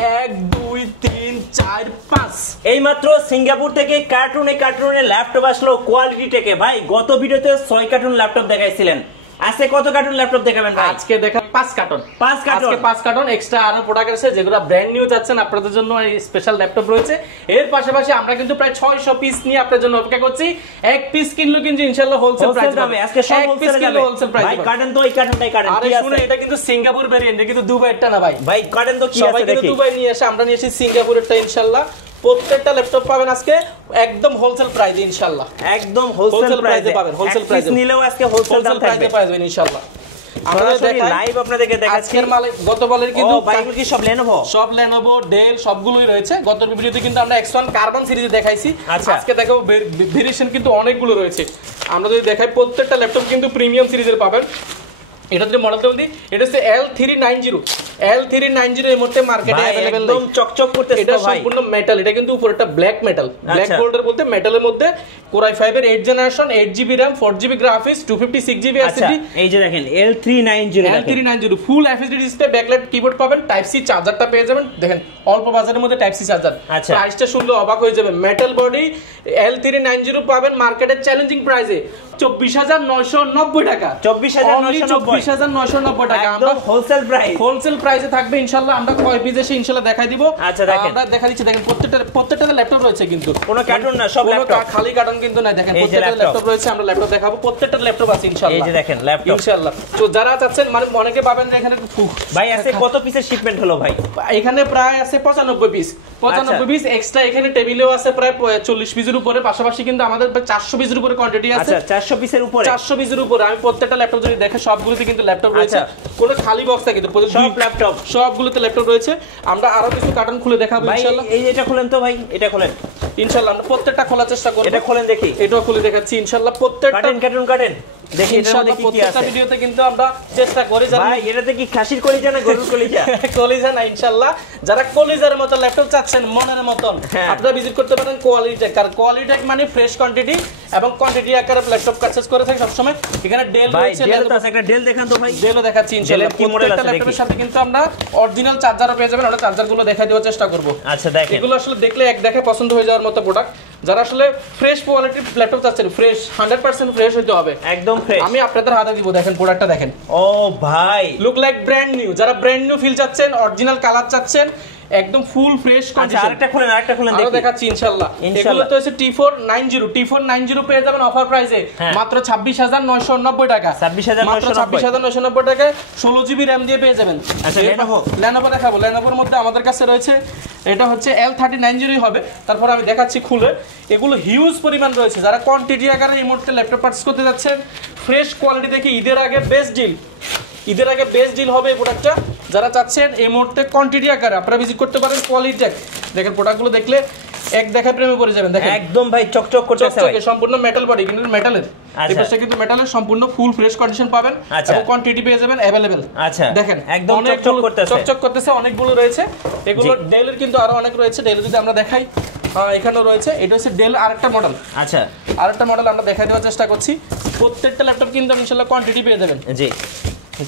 1 2 3 4 5 এইমাত্র সিঙ্গাপুর থেকে কার্টুনে ল্যাপটপ আসলো কোয়ালিটি টেকে। ভাই গত ভিডিওতে 6 কার্টুন ল্যাপটপ দেখাইছিলেন, আজকে কত কার্টুন ল্যাপটপ দেখাবেন ভাই? আজকে দেখা 5 কার্টন। 5 কার্টুন, আজকে 5 কার্টন এক্সট্রা আরো প্রোডাক্ট আছে যেগুলো ব্র্যান্ড নিউ যাচ্ছেন আপনাদের জন্য। এই স্পেশাল ল্যাপটপ রয়েছে। এর পাশাপাশি আমরা কিন্তু প্রায় 600 পিস নিয়ে আপনাদের জন্য অপেক্ষা করছি। এক পিস কিনলো কিন্তু ইনশাআল্লাহ হোলসেল প্রাইস পাবে। আজকে সব হোলসেল যাবে হোলসেল প্রাইস ভাই। কার্টন তো এই কার্টনটাই কার্টন কি আছে? শুনে এটা কিন্তু সিঙ্গাপুর ভেরিয়েন্ট, এটা কিন্তু দুবাইয়েরটা না ভাই। ভাই কার্টন তো কি আছে দেখি। সবাই দুবাই নিয়ে আসে, আমরা নিয়েছি সিঙ্গাপুরেরটা ইনশাআল্লাহ। প্রত্যেকটা ল্যাপটপ পাবেন আজকে একদম হোলসেল প্রাইসে ইনশাআল্লাহ। একদম হোলসেল প্রাইসে পাবেন। হোলসেল প্রাইসে নিলেও আজকে হোলসেল দাম থাকবে, পাবেন ইনশাআল্লাহ। আমরা দেখাই লাইভ আপনাদেরকে দেখাচ্ছি। আজকের মাল গত বলের কিন্তু বাইকগুলো কি সব Lenovo ডেল সবগুলোই রয়েছে। গত ভিডিওতে কিন্তু আমরা X1 কার্বন সিরিজে দেখাইছি। আজকে দেখাবো ভেরিয়েশন কিন্তু অনেকগুলো রয়েছে। আমরা যদি দেখাই প্রত্যেকটা ল্যাপটপ কিন্তু প্রিমিয়াম সিরিজের পাবেন। এটা যদি মডেলটা বলি, এটা হচ্ছে L390 এর মধ্যে মার্কেটে अवेलेबल একদম চকচক করতেছে। এটা সম্পূর্ণ মেটাল, এটা কিন্তু উপরেটা ব্ল্যাক মেটাল, ব্ল্যাক গোল্ডের বলতে মেটালের মধ্যে Core i5 এর 8 generation, 8GB RAM, 4GB graphics, 256GB SSD। এই যে দেখেন L390 ফুল FHD ডিসপ্লে, ব্যাকলাইট কিবোর্ড পাবেন, টাইপ সি চার্জারটা পেয়ে যাবেন। দেখেন অল্প বাজারের মধ্যে টাইপ সি চার্জার, প্রাইসটা শুনলে অবাক হয়ে যাবে। মেটাল বডি L390 পাবেন মার্কেটের চ্যালেঞ্জিং প্রাইসে 24,990 টাকা। 24,990 টাকা আমরা হোলসেল প্রাইসে থাকবে ইনশাআল্লাহ। আমরা কয় পিস এসে ইনশাআল্লাহ দেখাই দিব। আমরা দেখা দিচ্ছি। দেখেন প্রত্যেকটা ল্যাপটপ রয়েছে কিন্তু কোনো কার্টুন না, সব ল্যাপটপ, খালি কার্টুন কিন্তু না। দেখেন প্রত্যেকটা ল্যাপটপ রয়েছে, আমরা ল্যাপটপ দেখাবো। প্রত্যেকটা ল্যাপটপ আছে ইনশাআল্লাহ। এই যে দেখেন ল্যাপটপ ইনশাআল্লাহ। তো যারা চাচ্ছেন মানে অনেকে পাবেন যে এখানে ভাই আছে কত পিসের শিপমেন্ট হলো ভাই? এখানে প্রায় আছে 95 পিস। 95 পিস এক্সট্রা এখানে টেবিলেও আছে প্রায় 40 পিসের উপরে। পাশাপাশি কিন্তু আমাদের 400 পিসের উপরে কোয়ান্টিটি আছে। 400 পিসের উপরে আমি প্রত্যেকটা ল্যাপটপ যদি দেখে সবগুলোতে কিন্তু ল্যাপটপ রয়েছে, কোনো খালি বক্স থাকে কিন্তু সব ল্যাপটপ, সবগুলোতে ল্যাপটপ রয়েছে। আমরা আরো কিছু কার্টন খুলে দেখাবো ইনশাআল্লাহ। এই এটা খুলেন তো ভাই, এটা খুলেন ইনশাআল্লাহ। আমরা প্রত্যেকটা খোলার চেষ্টা করব। এটা খুলেন দেখি, এটাও খুলে দেখাচ্ছি ইনশাআল্লাহ। প্রত্যেকটা কাটেন দেখি ইনশাআল্লাহ। প্রত্যেকটা ভিডিওতে কিন্তু আমরা চেষ্টা করি জানেন ভাই এটাতে কি খাসির কলিজা না গরুর কলিজা? কলিজা না ইনশাআল্লাহ। যারা কলিজার মতো ল্যাপটপ চাচ্ছেন মনের মতন, আপনারা ভিজিট করতে পারেন কোয়ালিটি টেক। আর কোয়ালিটি টেক মানে ফ্রেশ কোয়ান্টিটি এবং কোয়ান্টিটি আকারে ল্যাপটপ পারচেজ করে থাকে সব সময়। এখানে ডেল রয়েছে, একটা ডেল দেখান তো ভাই। ডেলও দেখাচ্ছি ইনশাআল্লাহ। প্রত্যেকটা ল্যাপটপের সাথে কিন্তু আমরা অরিজিনাল চার্জারও পেয়ে যাবেন। আমরা চার্জারগুলো দেখাই দেওয়ার চেষ্টা করব। আচ্ছা দেখেন, এগুলো আসলে দেখলে এক দেখে পছন্দ হয়ে যাওয়ার মতো প্রোডাক্ট। যারা আসলে ফ্রেশ কোয়ালিটির ল্যাপটপ চাচ্ছেন, ফ্রেশ 100% ফ্রেশ হতে হবে, একদম ফ্রেশ। আমি আপনাদের হাতে দিব, দেখেন প্রোডাক্টটা দেখেন। ও ভাই লুক লাইক ব্র্যান্ড নিউ। যারা ব্র্যান্ড নিউ ফিল চাচ্ছেন, অরিজিনাল কালার চাচ্ছেন, একদম ফুল ফ্রেশ কন্ডিশন। আরেকটা খুলেন দেখি, দেখাচ্ছি ইনশাআল্লাহ। এগুলো তো হচ্ছে T490 পেয়ে যাবেন অফার প্রাইসে মাত্র 26,990 টাকা। 26,990 টাকায় 16GB RAM দিয়ে পেয়ে যাবেন। আচ্ছা Lenovo দেখাবো। Lenovoর মধ্যে আমাদের কাছে রয়েছে, এটা হচ্ছে L3090 হবে। তারপর আমি দেখাচ্ছি খুলে। এগুলো হিউজ পরিমাণ রয়েছে। যারা কোয়ান্টিটি আকারে এই মুহূর্তে ল্যাপটপ পারচেজ করতে যাচ্ছেন, ফ্রেশ কোয়ালিটি দেখে ঈদের আগে বেস্ট ডিল হবে এই প্রোডাক্টটা। যারা চাচ্ছেন এই মুহূর্তে কোয়ান্টিটি আকারে, আপনারা ভিজিট করতে পারেন কোয়ালিটি টেক। দেখেন প্রোডাক্টগুলো দেখলে এক দেখায় প্রেমে পড়ে যাবেন। দেখেন একদম ভাই চকচক করতেছে ভাই। সম্পূর্ণ মেটাল বডি, কিন্তু মেটালের এটা কিন্তু মেটালের সম্পূর্ণ ফুল ফ্রেশ কন্ডিশন পাবেন এবং কোয়ান্টিটি পেয়ে যাবেন अवेलेबल। আচ্ছা দেখেন একদম চকচক করতেছে। অনেকগুলো রয়েছে এগুলো। ডেলের কিন্তু আরো অনেক রয়েছে। ডেল যদি আমরা দেখাই, এখানেও রয়েছে। এটা হচ্ছে ডেল আরেকটা মডেল। আচ্ছা আরেকটা মডেল আমরা দেখাই দেওয়ার চেষ্টা করছি। প্রত্যেকটা ল্যাপটপ কিন্তু ইনশাআল্লাহ কোয়ান্টিটি পেয়ে যাবেন। জি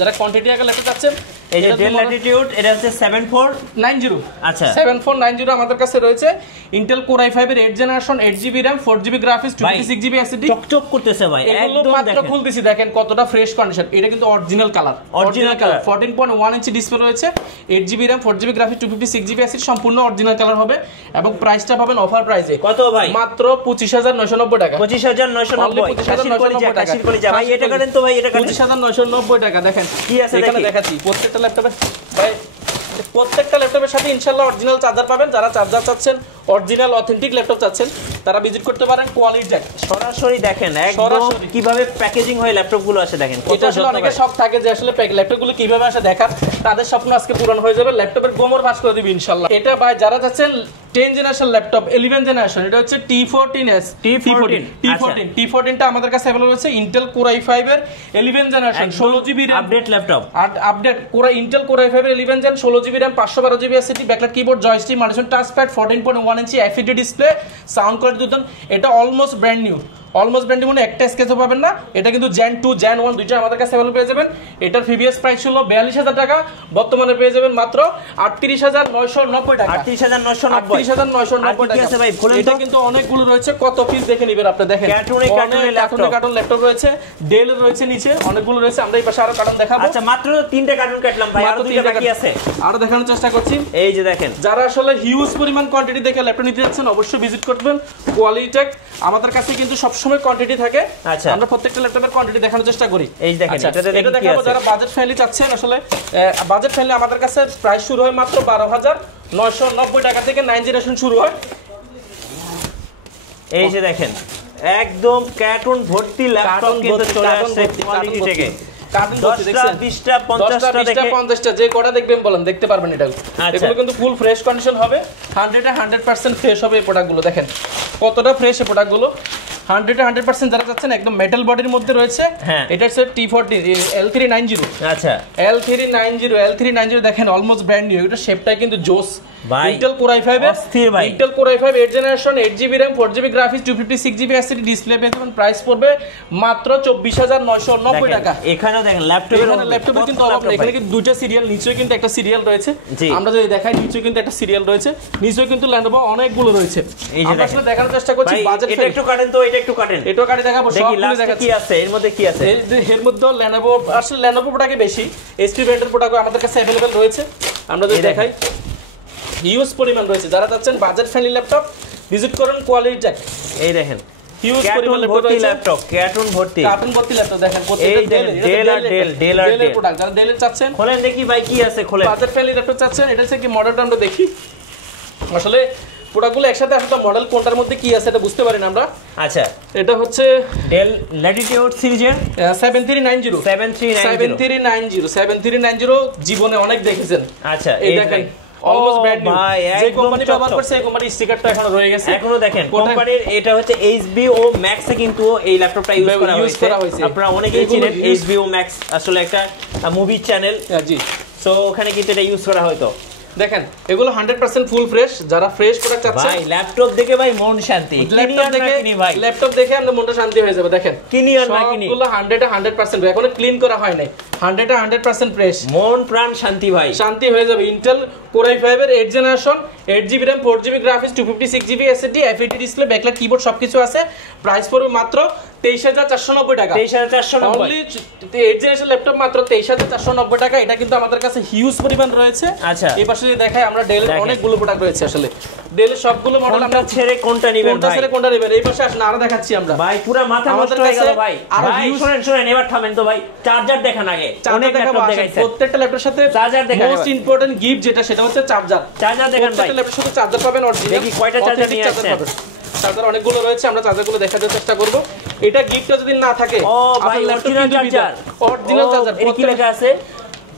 যারা কোয়ান্টিটি আগে ল্যাপটপ চাচ্ছেন, এই যে ডেল ল্যাটিটিউড, এটা হচ্ছে 7490। আচ্ছা 7490 আমাদের কাছে রয়েছে। ইন্টেল কোর i5 এর 8 generation, 8GB RAM, 4GB graphics, 256GB SSD। চকচক করতেছে ভাই, একদম মাত্র খুলতেছি। দেখেন কতটা ফ্রেশ কন্ডিশন। এটা কিন্তু অরিজিনাল কালার, 14.1 ইঞ্চি ডিসপ্লে রয়েছে, 8GB RAM, 4GB graphics, 256GB SSD, সম্পূর্ণ অরিজিনাল কালার হবে এবং প্রাইসটা পাবেন অফার প্রাইসে। কত ভাই? মাত্র 25,990 টাকা। 25,990 টাকা ভাই। এটা করেন তো ভাই, এটা 25,990 টাকা। দেখেন কি আছে এখানে দেখাচ্ছি। প্রত্যেকটা ল্যাপটপে ভাই, প্রত্যেকটা ল্যাপটপের সাথে ইনশাআল্লাহ অরিজিনাল চার্জার পাবেন। যারা চার্জার চাচ্ছেন, অরিজিনাল অথেন্টিক ল্যাপটপ চাচ্ছেন, তারা ভিজিট করতে পারেন কোয়ালিটি টেক। সরাসরি দেখেন একদম কিভাবে প্যাকেজিং হয় ল্যাপটপগুলো আসে। দেখেন এটা আসলে অনেকের শখ থাকে যে আসলে ল্যাপটপগুলো কিভাবে আসে দেখার। তাদের স্বপ্ন আজকে পূরণ হয়ে যাবে। ল্যাপটপের গোমর ভাঁজ করে দিবি ইনশাআল্লাহ। এটা ভাই যারা চাচ্ছেন 10 জেনারেশন ল্যাপটপ, 11 জেনারেশন, এটা হচ্ছে T14s। T14টা আমাদের কাছে अवेलेबल আছে। Intel Core i5 এর 11 generation, 16GB RAM update laptop. Update Intel Core i5 এর 11 gen, 16GB RAM, 512GB SSD, backlight keyboard, joystick, multifunction touchpad, 14.1 inch FHD display, sound quality দুর্দান্ত। এটা almost brand new, almost brand new একটা স্কেচও পাবেন না। এটা কিন্তু জেন 2 জেন 1 দুইটা আমাদের কাছে अवेलेबल পেয়ে যাবেন। এটার প্রিভিয়াস প্রাইস ছিল 42000 টাকা, বর্তমানে পেয়ে যাবেন মাত্র 38990 টাকা। 38990 টাকা আছে ভাই। এটা কিন্তু অনেকগুলো রয়েছে, কত পিস দেখে নেবেন আপনি দেখেন। কার্টুন ল্যাপটপ রয়েছে, ডেল রয়েছে নিচে অনেকগুলো রয়েছে। আমরা এই পাশে আরো কার্টুন দেখাবো। আচ্ছা মাত্র 3টা কার্টুন কাটলাম ভাই, আরো 2টা বাকি আছে, আরো দেখানোর চেষ্টা করছি। এই যে দেখেন, যারা আসলে হিউজ পরিমাণ কোয়ান্টিটি দেখে ল্যাপটপ নিতে যাচ্ছেন অবশ্যই ভিজিট করবেন কোয়ালিটি টেক। আমাদের কাছে কিন্তু সব সময় কোয়ান্টিটি থাকে। আচ্ছা আমরা প্রত্যেকটা ল্যাপটপের কোয়ান্টিটি দেখানোর চেষ্টা করি। এই দেখেন, এটা দেখাবো যারা বাজেট ফ্রেন্ডলি চাচ্ছেন। আসলে বাজেট ফ্রেন্ডলি আমাদের কাছে প্রাইস শুরু হয় মাত্র 12990 টাকা থেকে 9 জেনারেশন শুরু হয়। এই যে দেখেন একদম কার্টুন ভর্তি ল্যাপটপ কিন্তু চলে আসছে কোয়ালিটি থেকে। কার্টুন 10টা 20টা 50টা দেখে 50টা যে কটা দেখবেন বলেন দেখতে পারবেন। এগুলো কিন্তু ফুল ফ্রেশ কন্ডিশন হবে, 100% ফ্রেশ হবে এই প্রোডাক্টগুলো। দেখেন কতটা ফ্রেশ এই প্রোডাক্টগুলো, 100% যারা চাচ্ছেন একদম মেটাল বডির মধ্যে রয়েছে। এটা হচ্ছে T40 L390। আচ্ছা L390 দেখেন অলমোস্ট ব্র্যান্ড নিউ। এটা শেপটাই কিন্তু জোস ভাই। Intel Core i5 অস্থির ভাই। Intel Core i5 8 generation, 8GB RAM 4GB graphics, 256GB SSD display পেয়ে যাবেন। প্রাইস পড়বে মাত্র 24990 টাকা। এখানেও দেখেন ল্যাপটপে কিন্তু এখানে কিন্তু দুইটা সিরিয়াল, নিচেও কিন্তু একটা সিরিয়াল রয়েছে। আমরা যদি দেখাই নিচেও কিন্তু একটা সিরিয়াল রয়েছে, নিচেও কিন্তু Lenovo অনেকগুলো রয়েছে। আমরা আসলে দেখানোর চেষ্টা করছি বাজেট। এটা একটু কাটেন তো, এটা একটু কাটেন, এটাও কাটি দেখাবো। সবগুলো দেখাচ্ছি কি আছে এর মধ্যে, কি আছে এর মধ্যে Lenovo। আসলে Lenovo প্রোডাক্টই বেশি, HP ব্র্যান্ডের প্রোডাক্ট আমাদের কাছে अवेलेबल রয়েছে। আমরা যদি দেখাই হিউজ পরিমাণ রয়েছে। যারা চাচ্ছেন বাজেট ফ্রেন্ডলি ল্যাপটপ ভিজিট করুন কোয়ালিটি টেক। এই দেখেন হিউজ পরিমাণ ল্যাপটপ, কার্টুন ভর্তি ল্যাপটপ দেখেন। ডেল প্রোডাক্ট যারা ডেলের চাচ্ছেন খোলেন দেখি ভাই কি আছে, খোলেন। বাজেট ফ্রেন্ডলি ল্যাপটপ চাচ্ছেন, এটা হচ্ছে কি মডেলটা আমরা দেখি। আসলে প্রোডাক্টগুলো একসাথে আসলে মডেল কোনটার মধ্যে কি আছে এটা বুঝতে পারি না আমরা। আচ্ছা এটা হচ্ছে ডেল ল্যাটিটিউড সিরিজের 7390 জীবনে অনেক দেখেছেন। আচ্ছা এই দেখেন অলমোস্ট ব্র্যান্ড নিউ। যে কোম্পানি ব্যবহার করছে এই কোম্পানির স্টিকারটা এখনো রয়ে গেছে। এখনো দেখেন কোম্পানির এটা হচ্ছে HBO Max এ কিন্তু এই ল্যাপটপটা ইউজ করা হয়েছে। আপনারা অনেকেই চিনেন HBO Max আসলে একটা মুভি চ্যানেল। জি, সো ওখানে কিন্তু এটা ইউজ করা হয়তো। দেখেন এগুলো 100% ফুল ফ্রেশ। যারা ফ্রেশ প্রোডাক্ট চাচ্ছেন ভাই ল্যাপটপ দেখে ভাই মন শান্তি, ল্যাপটপ দেখে আমরা মনটা শান্তি হয়ে যাবে। দেখেন কিনি আর না কিনি সবগুলো 100% এখনো ক্লিন করা হয় নাই, 100% ফ্রেশ, মন প্রাণ শান্তি ভাই, শান্তি হয়ে যাবে। Intel Core i5 এর 8 generation, 8GB RAM 4GB graphics, 256GB SSD, FAT display, backlight keyboard সবকিছু আছে। প্রাইস পড়বে মাত্র 23490 টাকা। 23490 অনলি 8 জেনারেশন ল্যাপটপ মাত্র 23490 টাকা। এটা কিন্তু আমাদের কাছে হিউজ পরিমাণ রয়েছে। আচ্ছা এই পাশে যদি দেখাই আমরা ডেল অনেকগুলো প্রোডাক্ট রয়েছে। আসলে ডেল সবগুলো মডেল আমরা ছেড়ে কোনটা নেবেন ভাই, কোনটা নেবেন এই পাশে আসেন আরো দেখাচ্ছি আমরা। ভাই পুরো মাথা নষ্ট হয়ে গেল ভাই। ভাই শুনেন এবার থামেন তো ভাই, চার্জার দেখান আগে। অনেক ল্যাপটপ দেখাইছেন, প্রত্যেকটা ল্যাপটপের সাথে চার্জার দেখান। মোস্ট ইম্পর্টেন্ট গিফট যেটা সেটা হচ্ছে চার্জার দেখান ভাই। প্রত্যেকটা ল্যাপটপের সাথে চার্জার পাবেন অরিজিনাল। দেখি কয়টা চার্জার নিয়ে আসছেন। চার্জার অনেকগুলো রয়েছে, আমরা চার্জারগুলো দেখাতে চেষ্টা করব। এটা গিফটটা যদি না থাকে ও ভাই অরিজিনাল চার্জার, অরিজিনাল চার্জার এর কি লেখা আছে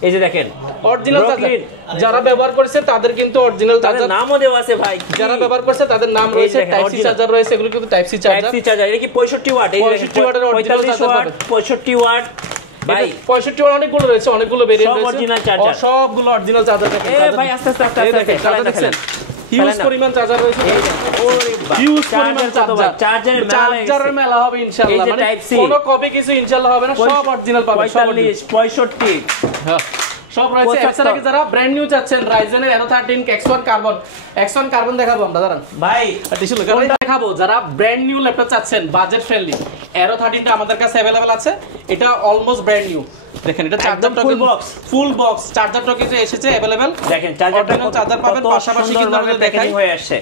এই যে দেখেন অরিজিনাল চার্জার। যারা ব্যবহার করেছে তাদের কিন্তু অরিজিনাল চার্জার নামও দেওয়া আছে ভাই। যারা ব্যবহার করছে তাদের নাম রয়েছে, টাইপ সি চার্জার রয়েছে। এগুলো কিন্তু টাইপ সি চার্জার। এটা কি 65 ওয়াট? এই 65 ওয়াটের অরিজিনাল চার্জার পাবেন। 65 ওয়াট ভাই, 65 ওয়াট অনেকগুলো রয়েছে, অনেকগুলো ভেরিয়েন্ট রয়েছে। অরিজিনাল চার্জার, সবগুলো অরিজিনাল চার্জার। দেখেন ভাই আস্তে আস্তে দেখেন হিউজ পরিমাণ চার্জার রয়েছে। হিউজ পরিমাণ চার্জারের মেলা হবে ইনশাআল্লাহ। মানে কোনো কপি কিছু ইনশাআল্লাহ হবে না, সব অরিজিনাল পাবেন। 45 65 হ্যাঁ সব রয়েছে। এছাড়া কি যারা ব্র্যান্ড নিউ চাচ্ছেন Ryzen এর Aero 13 X1 কার্বন দেখাবো আমরা। দাঁড়ান ভাই দেখাবো। যারা ব্র্যান্ড নিউ ল্যাপটপ চাচ্ছেন বাজেট ফ্রেন্ডলি, Aero 13টা আমাদের কাছে अवेलेबल আছে। এটা অলমোস্ট ব্র্যান্ড নিউ। দেখেন এটা চার্জার ফুল বক্স চার্জার টকে এসেছে अवेलेबल। দেখেন চার্জারটা চার্জার পাবেন। পাশাপাশি কিন্তু আমরা দেখাই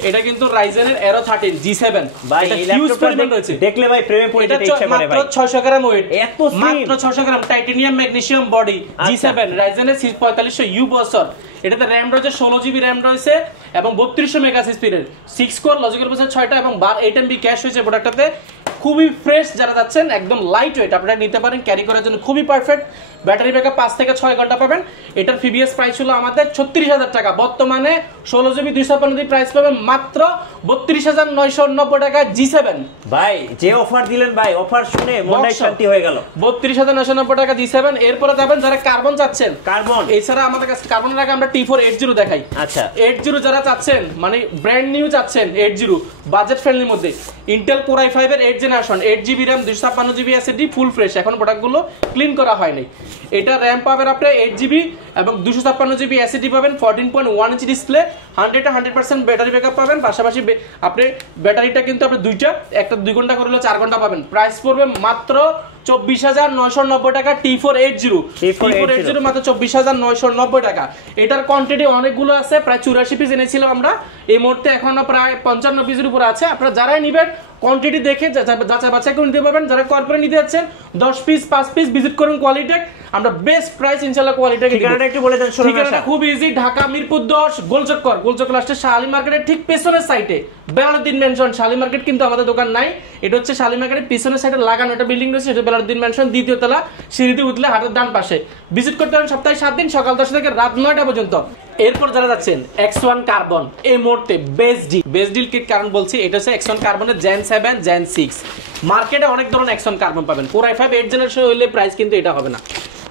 এটা কিন্তু Ryzen এর Aero 13 G7 ভাই। এটা হিউজ পরিমাণ রয়েছে, দেখলে ভাই প্রেমে পড়ে যেতে ইচ্ছা করে ভাই। মাত্র 600 গ্রাম ওয়েট, এত মাত্র 600 gram titanium magnesium body G7 Ryzen এর 4500U প্রসেসর। এটাতে RAM রয়েছে 16GB RAM রয়েছে এবং 3200 মেগাহার্টজ স্পিডের 6 কোর লজিক্যাল প্রসেসর 6টা এবং 8 MB ক্যাশ হয়েছে প্রোডাক্টটাতে। খুবই ফ্রেশ, যারা যাচ্ছেন একদম লাইট ওয়েট আপনারা নিতে পারেন, ক্যারি করার জন্য খুবই পারফেক্ট। ব্যাটারি ব্যাকআপ 5 থেকে 6 ঘন্টা পাবেন। এটার ফিবিএস প্রাইস ছিল আমাদের 36000 টাকা, বর্তমানে 16GB 256 প্রাইস পাবেন মাত্র 32990 টাকা G7। ভাই যে অফার দিলেন ভাই, অফার শুনে মনটাই শান্তি হয়ে গেল। 32990 টাকা G7। এরপরে যাবেন যারা কার্বন চাচ্ছেন, কার্বন এছাড়া আমাদের কাছে কার্বনের আগে আমরা T480 দেখাই। আচ্ছা 80 যারা চাচ্ছেন, মানে ব্র্যান্ড নিউ চাচ্ছেন 80 বাজেট ফ্রেন্ডলির মধ্যে, ইন্টেল কোর i5 এর 8 generation, 8GB RAM 256GB SSD full fresh, এখন প্রোডাক্টগুলো ক্লিন করা হয়নি। এটা RAM পাবেন আপনি 8GB এবং 256GB SSD পাবেন, 14.1 ইঞ্চি ডিসপ্লে, 100% ব্যাটারি ব্যাকআপ পাবেন। পাশাপাশি আপনি ব্যাটারিটা কিন্তু আপনি দুইটা, একটা 2 ঘন্টা করে হলো 4 ঘন্টা পাবেন। প্রাইস পড়বে মাত্র 24990 টাকা T480 মাত্র 24990 টাকা। এটার কোয়ান্টিটি অনেকগুলো আছে, প্রায় 84 পিস এনেছিলাম আমরা, এই মুহূর্তে এখনো প্রায় 55 পিসের উপর আছে। আপনারা যারাই নেবেন কোয়ান্টিটি দেখে যাচাই বাছাই করে নিতে পারবেন। যারা কর্পোরেট নিতে যাচ্ছেন 10 পিস 5 পিস ভিজিট করুন কোয়ালিটেক, আমরা বেস্ট প্রাইস ইনশাআল্লাহ কোয়ালিটেক। ঠিকানাটা একটু বলে দেন। ঠিকানাটা খুব ইজি, ঢাকা মিরপুর 10 গোলচক্কর লাস্টে শালি মার্কেটের ঠিক পেছনের সাইডে বেলালুদ্দিন মেনশন। শালি মার্কেট কিন্তু আমাদের দোকান নাই, এটা হচ্ছে শালি মার্কেটের পিছনের সাইডে লাগানো একটা বিল্ডিং রয়েছে, এটা বেলালুদ্দিন মেনশন, দ্বিতীয় তলা, সিঁড়িতে উঠলে হাটের ডান পাশে। ভিজিট করতে পারেন সপ্তাহে 7 দিন, সকাল 10 থেকে রাত 9টা পর্যন্ত। এরপর যারা যাচ্ছেন X1 কার্বন, এই মুহূর্তে বেস্ট ডিল কিট, কারণ বলছি এটা হচ্ছে X1 কার্বনের Gen 7 Gen 6। মার্কেটে অনেক ধরনের X1 কার্বন পাবেন, কোর i5 8 জেনারেশন হইলে প্রাইস কিন্তু এটা হবে না।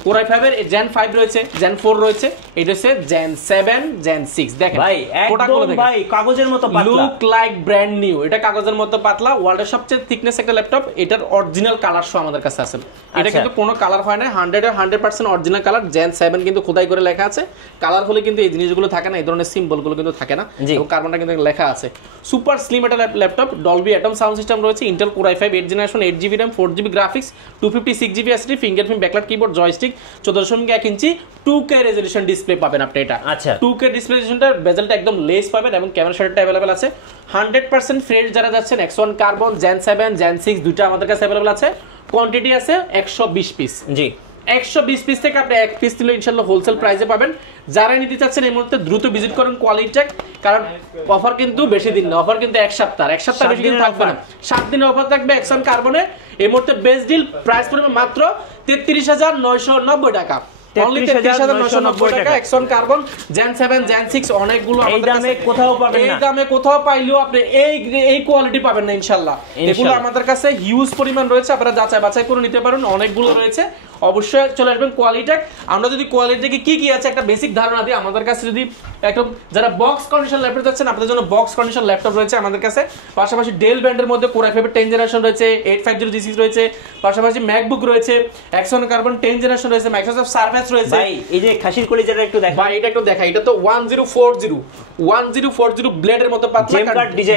কোর i5 এর Gen 5 রয়েছে, Gen 4 রয়েছে, এটা হচ্ছে Gen 7 Gen 6। দেখেন ভাই একদম ভাই কাগজের মতো পাতলা, লুক লাইক ব্র্যান্ড নিউ। এটা কাগজের মতো পাতলা, ওয়ার্ল্ডের সবচেয়ে থিকনেস একটা ল্যাপটপ। এটার অরিজিনাল কালার শো আমাদের কাছে আছে, এটা কিন্তু কোনো কালার হয় না, 100% অরিজিনাল কালার। Gen 7 কিন্তু খোদাই করে লেখা আছে, কালার হলে কিন্তু এই জিনিসগুলো থাকে না, এই ধরনের সিম্বলগুলো কিন্তু থাকে না, এবং কার্বনটা কিন্তু লেখা আছে। সুপার স্লিম একটা laptop, Dolby Atmos sound system রয়েছে, Intel core i5 8 generation, 8GB RAM 4GB graphics, 256GB SSD, fingerprint backlight keyboard, joystick, 14.1 inch 2K resolution display পাবেন আপনি। এটা আচ্ছা 2K ডিসপ্লে রেজোলিউশনটা, বেজেলটা একদম লেস পাবেন এবং ক্যামেরা শাটারটা अवेलेबल আছে। 100% ফ্রেশ যারা যাচ্ছেন X1 কার্বন Gen 7 Gen 6 দুটো আমাদের কাছে अवेलेबल আছে। কোয়ান্টিটি আছে 120 পিস। জি 120 পিস থেকে আপনি এক পিস দিলে ইনশাআল্লাহ হোলসেল প্রাইসে পাবেন। যারা নিতে চাচ্ছেন এই মুহূর্তে দ্রুত ভিজিট করুন কোয়ালিটেক, কারণ অফার কিন্তু বেশি দিন না, অফার কিন্তু এক সপ্তাহ বেশি দিন থাকবে না, 7 দিনের অফার থাকবে X1 কার্বনে। এই মুহূর্তে বেস্ট ডিল প্রাইস পড়বে মাত্র 33990 টাকা। অনলি 33990 টাকা X1 কার্বন Gen 7 Gen 6। অনেকগুলো আমাদের দামে কোথাও পাবেন না, এই দামে কোথাও পাইলেও আপনি এই কোয়ালিটি পাবেন না ইনশাআল্লাহ। এগুলো আমাদের কাছে হিউজ পরিমাণ রয়েছে, আপনারা যাচাই বাছাই করে নিতে পারেন, অনেকগুলো রয়েছে। অবশ্যই চলে আসবেন কোয়ালিটেক। আমরা যদি কোয়ালিটিকে কি আছে একটা বেসিক ধারণা দিই, আমাদের কাছে যদি একদম যারা বক্স কন্ডিশন ল্যাপটপ যাচ্ছেন, আপনাদের জন্য বক্স কন্ডিশন ল্যাপটপ রয়েছে আমাদের কাছে। পাশাপাশি ডেল ব্র্যান্ডের মধ্যে কোর i5 10 জেনারেশন রয়েছে, 850G6 রয়েছে, পাশাপাশি ম্যাকবুক রয়েছে, X1 কার্বন 10 জেনারেশন রয়েছে, মাইক্রোসফট সারফেস রয়েছে। ভাই এই যে খাসির কলিজাটা একটু দেখা, ভাই এটা একটু দেখা, এটা তো 1040 ব্লেডের মতো পাতলা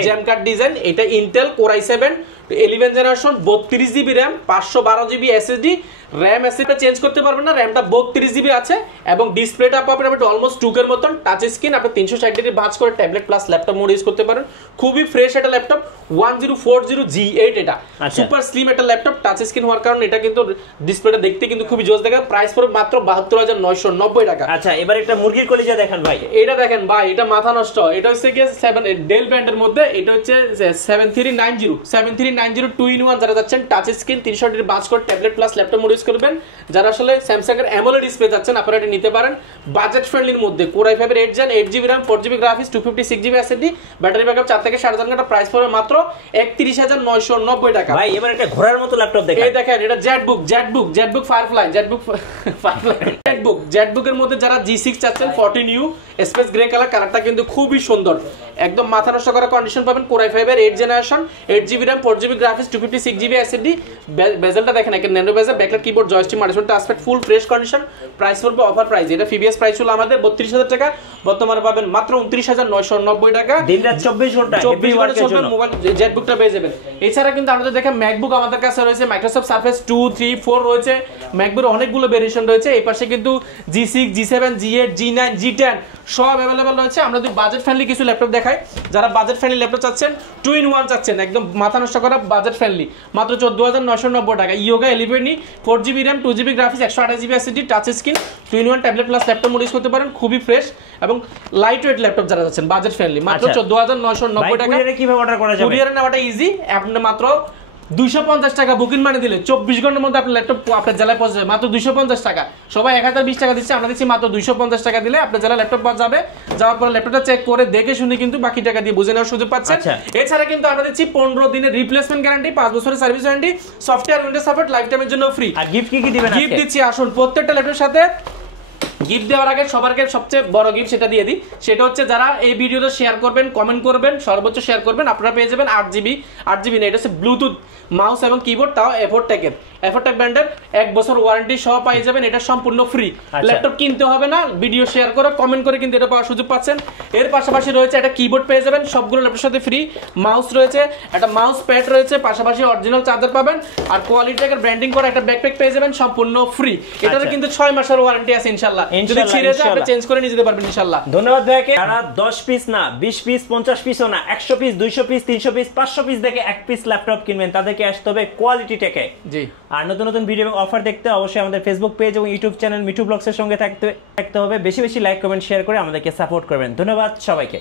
জেম কাট ডিজাইন। এটা Intel core i7 11 generation, 32GB RAM 512GB SSD। RAM SSD change করতে পারবেন না, RAMটা 32GB আছে এবং ডিসপ্লেটা পাবেন আপনি অলমোস্ট 2K এর মতন টাচ স্ক্রিন। আপনি 360 ডিগ্রি ভাঁজ করে tablet plus laptop mode use করতে পারেন। খুবই ফ্রেশ একটা ল্যাপটপ, 1040G8। এটা সুপার স্লিম একটা ল্যাপটপ, টাচ স্ক্রিন হওয়ার কারণে এটা কিন্তু ডিসপ্লেটা দেখতে কিন্তু খুবই জোস দেখায়। প্রাইস পড়বে মাত্র 72990 টাকা। আচ্ছা এবার একটা মুরগির কলিজা দেখেন ভাই, এটা দেখেন ভাই, এটা মাথা নষ্ট। এটা হচ্ছে কি 7 ডেল ব্র্যান্ডের মধ্যে, এটা হচ্ছে 7390 2-in-1। যারা যাচ্ছেন টাচ স্ক্রিন 360 ডিগ্রি ভাঁজ করে tablet plus laptop mode use করবেন। যারা আসলে স্যামসাং এর অ্যামোলেড ডিসপ্লে যাচ্ছেন, আপনারা এটা নিতে পারেন বাজেট ফ্রেন্ডলির মধ্যে। কোর i5 এর 8 Gen 8GB RAM 4GB graphics 256GB SSD, battery backup 4 থেকে 4.5 ঘন্টা। প্রাইস পড়বে মাত্র 31990 টাকা। ভাই এবার একটা ঘোড়ার মতো ল্যাপটপ দেখেন, এই দেখেন এটা জেটবুক ফায়ারফ্লাই জেটবুক এর মধ্যে যারা G6 চাচ্ছেন 14U স্পেস গ্রে কালারটা কিন্তু খুবই সুন্দর, একদম মাথা নষ্ট করা কন্ডিশন পাবেন। কোর i5 এর 8 generation, 8GB RAM 4GB graphics 256GB SSD। বেজেলটা দেখেন, একটা ন্যানো বেজেল, backlight keyboard, joystick, multimedia touchpad, full fresh condition. Price পড়বে অফার প্রাইস, এটা ফিবিএস প্রাইস ছিল আমাদের 32000 টাকা, বর্তমানে পাবেন মাত্র 29990 টাকা। দিনরাত 24 ঘন্টা মোবাইল জেটবুকটা পেয়ে যাবেন। এছাড়া কিন্তু আমাদের দেখেন ম্যাকবুক আমাদের কাছে রয়েছে, মাইক্রোসফট সারফেস 2, 3, 4 রয়েছে, ম্যাকবুকের অনেকগুলো ভেরিয়েশন রয়েছে। এই পাশে কিন্তু G6, G7, G8, G9, G10 সব अवेलेबल রয়েছে। আমরা যদি বাজেট ফ্রেন্ডলি কিছু ল্যাপটপ দেখাই, যারা বাজেট ফ্রেন্ডলি ল্যাপটপ চাচ্ছেন, 2-in-1 চাচ্ছেন, একদম মাথা নষ্ট করা বাজেট ফ্রেন্ডলি, মাত্র 14990 টাকা। Yoga 11 4GB RAM 2GB graphics 128GB SSD, touch screen, 2-in-1 tablet plus laptop mode use করতে পারেন। খুবই ফ্রেশ এবং লাইট ওয়েট ল্যাপটপ যারা যাচ্ছেন বাজেট ফ্রেন্ডলি, মাত্র 14990 টাকা। কুরিয়ারে কিভাবে অর্ডার করা যাবে? কুরিয়ারে নেওয়াটা ইজি, আপনি মাত্র 250 টাকা বুকিং মানে দিলে 24 ঘন্টার মধ্যে আপনার ল্যাপটপ আপনার জেলায় পৌঁছে যাবে মাত্র 250 টাকা। সবাই 1020 টাকা দিচ্ছে, আমরা দিচ্ছি মাত্র 250 টাকা দিলে আপনার জেলায় ল্যাপটপ পাওয়া যাবে। যাওয়ার পর ল্যাপটপটা চেক করে দেখে শুনে কিন্তু বাকি টাকা দিয়ে বুঝে নেওয়ার সুযোগ পাচ্ছেন। এছাড়া কিন্তু আমরা দিচ্ছি 15 দিনের রিপ্লেসমেন্ট গ্যারান্টি, 5 বছরের service warranty, software Windows support life টাইমের জন্য ফ্রি। আর গিফট কি দিবেন? গিফট দিচ্ছি, আসুন প্রত্যেকটা ল্যাপটপের সাথে গিফট দেওয়ার আগে সবারকে সবচেয়ে বড় গিফট সেটা দিয়ে দিই। সেটা হচ্ছে যারা এই ভিডিওটা শেয়ার করবেন, কমেন্ট করবেন, সর্বোচ্চ শেয়ার করবেন, আপনারা পেয়ে যাবেন 8GB না, এটা হচ্ছে ব্লুটুথ মাউস এবং কিবোর্ড, তাও এফোরটেকের ব্র্যান্ডের 1 বছর ওয়ারেন্টি সহ পেয়ে যাবেন। এটা সম্পূর্ণ ফ্রি, ল্যাপটপ কিনতে হবে না, ভিডিও শেয়ার করে কমেন্ট করে কিন্তু এটা পাওয়ার সুযোগ পাচ্ছেন। এর পাশাপাশি রয়েছে একটা কিবোর্ড পেয়ে যাবেন, সবগুলো ল্যাপটপের সাথে ফ্রি। মাউস রয়েছে, একটা মাউস প্যাড রয়েছে, পাশাপাশি অরিজিনাল চার্জার পাবেন, আর কোয়ালিটির ব্র্যান্ডিং করা একটা ব্যাকপ্যাক পেয়ে যাবেন সম্পূর্ণ ফ্রি। এটাতে কিন্তু 6 মাসের ওয়ারেন্টি আছে ইনশাআল্লাহ, যদি ছিঁড়ে যায় আপনি চেঞ্জ করে নিয়ে যেতে পারবেন ইনশাআল্লাহ। ধন্যবাদ ভাইকে। যারা 10 পিস না 20 পিস 50 পিসও না 100 পিস 200 পিস 300 পিস 500 পিস দেখে 1 পিস ল্যাপটপ কিনবেন তাদেরকে আসতে হবে কোয়ালিটি টেকে। জি, আর নতুন নতুন ভিডিও এবং অফার দেখতে অবশ্যই আমাদের ফেসবুক পেজ এবং ইউটিউব চ্যানেল মিঠু ব্লগস এর সঙ্গে থাকতে হবে। বেশি বেশি লাইক কমেন্ট শেয়ার করে আমাদেরকে সাপোর্ট করবেন। ধন্যবাদ সবাইকে।